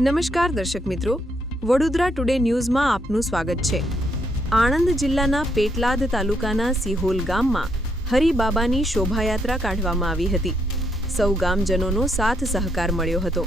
નમસ્કાર દર્શક મિત્રો, વડોદરા ટુડે ન્યૂઝમાં આપનું સ્વાગત છે। આણંદ જિલ્લાના પેટલાદ તાલુકાના સિહોલ ગામમાં હરિબાબાની શોભાયાત્રા કાઢવામાં આવી હતી। સૌ ગામજનોનો સાથ સહકાર મળ્યો હતો।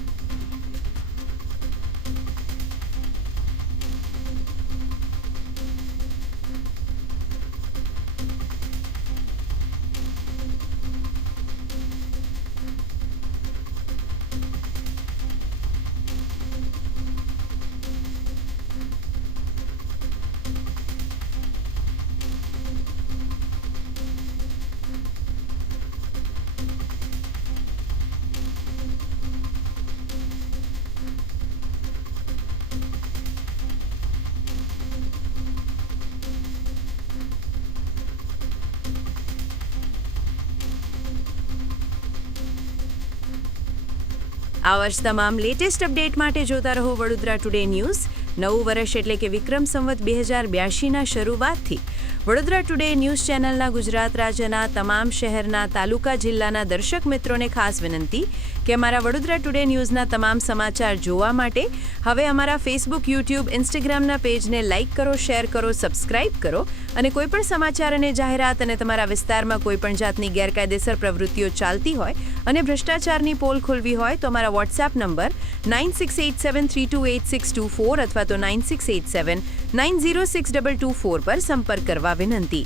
આવા જ તમામ લેટેસ્ટ અપડેટ માટે જોતા રહો વડોદરા ટુડે ન્યૂઝ। નવું વર્ષ એટલે કે વિક્રમ સંવત 2082ના શરૂઆતથી વડોદરા ટુડે ન્યૂઝ ચેનલના ગુજરાત રાજ્યના તમામ શહેરના તાલુકા જિલ્લાના દર્શક મિત્રોને ખાસ વિનંતી કે અમારા વડોદરા ટુડે ન્યૂઝના તમામ સમાચાર જોવા માટે હવે અમારા ફેસબુક, યુટ્યુબ, ઇન્સ્ટાગ્રામના પેજને લાઇક કરો, શેર કરો, સબસ્ક્રાઇબ કરો અને કોઈપણ સમાચાર અને જાહેરાત અને તમારા વિસ્તારમાં કોઈપણ જાતની ગેરકાયદેસર પ્રવૃત્તિઓ ચાલતી હોય અને ભ્રષ્ટાચારની પોલ ખોલવી હોય તો અમારા વોટ્સએપ નંબર 9687328624 અથવા તો 9687906224 પર સંપર્ક કરવા વિનંતી।